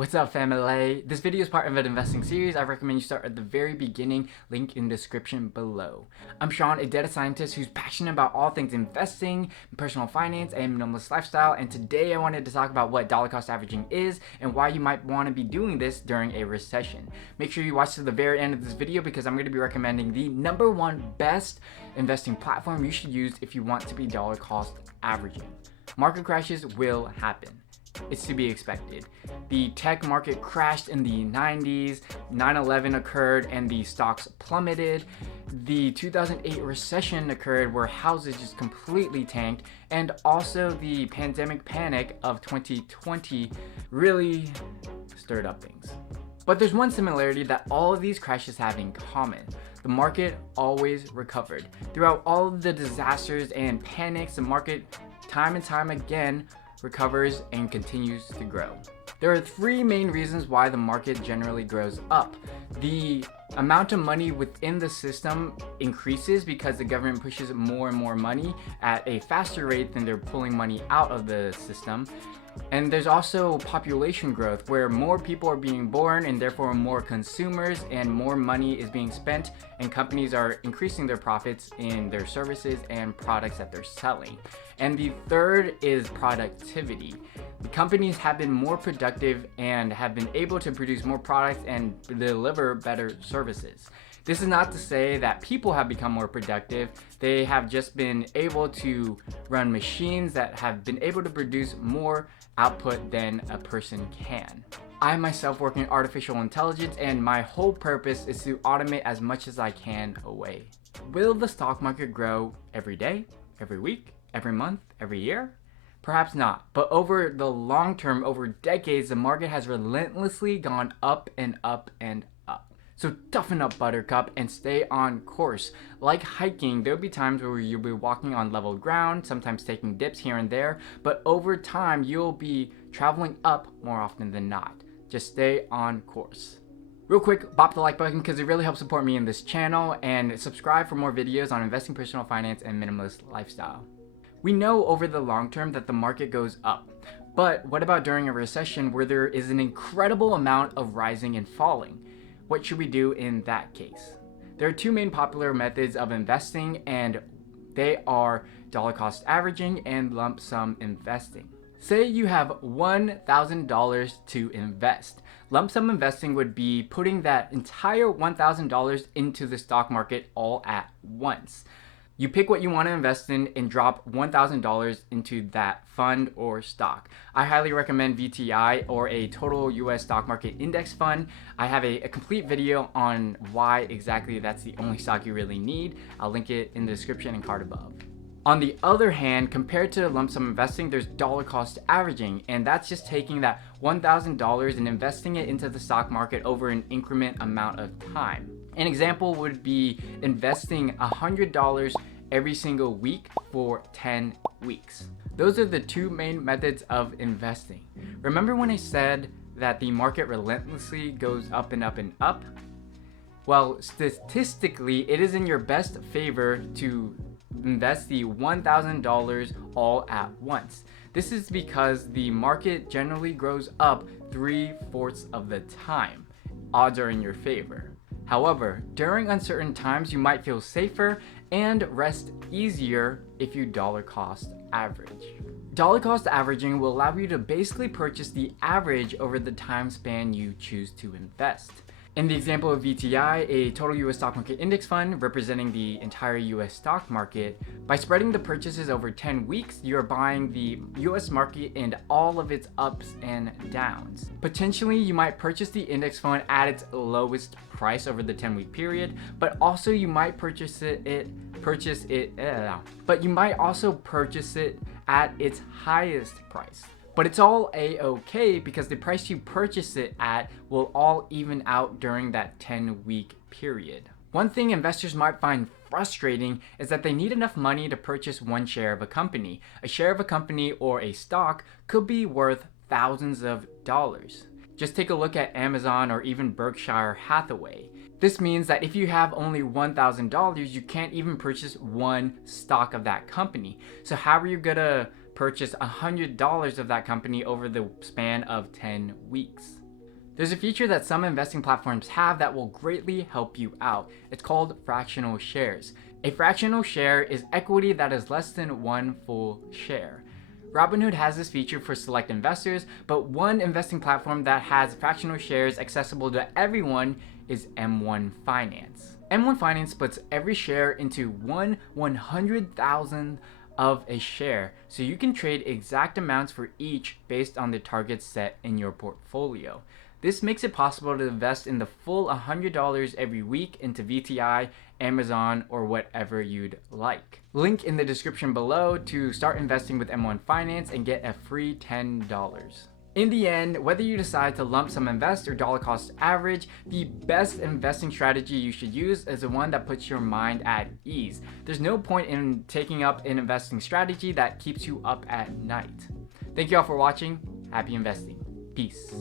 What's up, family? This video is part of an investing series. I recommend you start at the very beginning, link in the description below. I'm Sean, a data scientist who's passionate about all things investing, personal finance, and minimalist lifestyle, and today I wanted to talk about what dollar cost averaging is and why you might want to be doing this during a recession. Make sure you watch to the very end of this video because I'm going to be recommending the #1 best investing platform you should use if you want to be dollar cost averaging. Market crashes will happen. It's to be expected. The tech market crashed in the 90s, 9/11 occurred and the stocks plummeted. The 2008 recession occurred where houses just completely tanked, and also the pandemic panic of 2020 really stirred up things. But there's one similarity that all of these crashes have in common. The market always recovered. Throughout all of the disasters and panics, the market time and time again recovers and continues to grow. There are 3 main reasons why the market generally grows up. The amount of money within the system increases because the government pushes more and more money at a faster rate than they're pulling money out of the system. And there's also population growth where more people are being born and therefore more consumers and more money is being spent, and companies are increasing their profits in their services and products that they're selling. And the third is productivity. The companies have been more productive and have been able to produce more products and deliver better services. This is not to say that people have become more productive. They have just been able to run machines that have been able to produce more output than a person can. I myself work in artificial intelligence, and my whole purpose is to automate as much as I can away. Will the stock market grow every day, every week, every month, every year? Perhaps not, but over the long term, over decades, the market has relentlessly gone up and up and up. So toughen up, buttercup, and stay on course. Like hiking, there'll be times where you'll be walking on level ground, sometimes taking dips here and there, but over time, you'll be traveling up more often than not. Just stay on course. Real quick, bop the like button because it really helps support me in this channel, and subscribe for more videos on investing, personal finance, and minimalist lifestyle. We know over the long term that the market goes up, but what about during a recession where there is an incredible amount of rising and falling? What should we do in that case? There are 2 main popular methods of investing, and they are dollar cost averaging and lump sum investing. Say you have $1,000 to invest. Lump sum investing would be putting that entire $1,000 into the stock market all at once. You pick what you want to invest in and drop $1,000 into that fund or stock. I highly recommend VTI, or a total US stock market index fund. I have a complete video on why exactly that's the only stock you really need. I'll link it in the description and card above. On the other hand, compared to lump sum investing, there's dollar cost averaging, and that's just taking that $1,000 and investing it into the stock market over an increment amount of time. An example would be investing $100 every single week for 10 weeks. Those are the 2 main methods of investing. Remember when I said that the market relentlessly goes up and up and up? Well, statistically, it is in your best favor to invest the $1,000 all at once. This is because the market generally grows up 3/4 of the time. Odds are in your favor. However, during uncertain times, you might feel safer and rest easier if you dollar cost average. Dollar cost averaging will allow you to basically purchase the average over the time span you choose to invest. In the example of VTI, a total US stock market index fund representing the entire US stock market, by spreading the purchases over 10 weeks, you're buying the US market and all of its ups and downs. Potentially, you might purchase the index fund at its lowest price over the 10-week period, but also you might purchase it at its highest price. But it's all a-okay because the price you purchase it at will all even out during that 10-week period. One thing investors might find frustrating is that they need enough money to purchase 1 share of a company. A share of a company or a stock could be worth thousands of dollars. Just take a look at Amazon or even Berkshire Hathaway. This means that if you have only $1,000, you can't even purchase 1 stock of that company. So how are you gonna purchase $100 of that company over the span of 10 weeks? There's a feature that some investing platforms have that will greatly help you out. It's called fractional shares. A fractional share is equity that is less than one full share. Robinhood has this feature for select investors, but one investing platform that has fractional shares accessible to everyone is M1 Finance. M1 Finance splits every share into 1/100,000 of a share, so you can trade exact amounts for each based on the targets set in your portfolio. This makes it possible to invest in the full $100 every week into VTI, Amazon, or whatever you'd like. Link in the description below to start investing with M1 Finance and get a free $10. In the end, whether you decide to lump sum invest or dollar cost average, the best investing strategy you should use is the one that puts your mind at ease. There's no point in taking up an investing strategy that keeps you up at night. Thank you all for watching. Happy investing. Peace.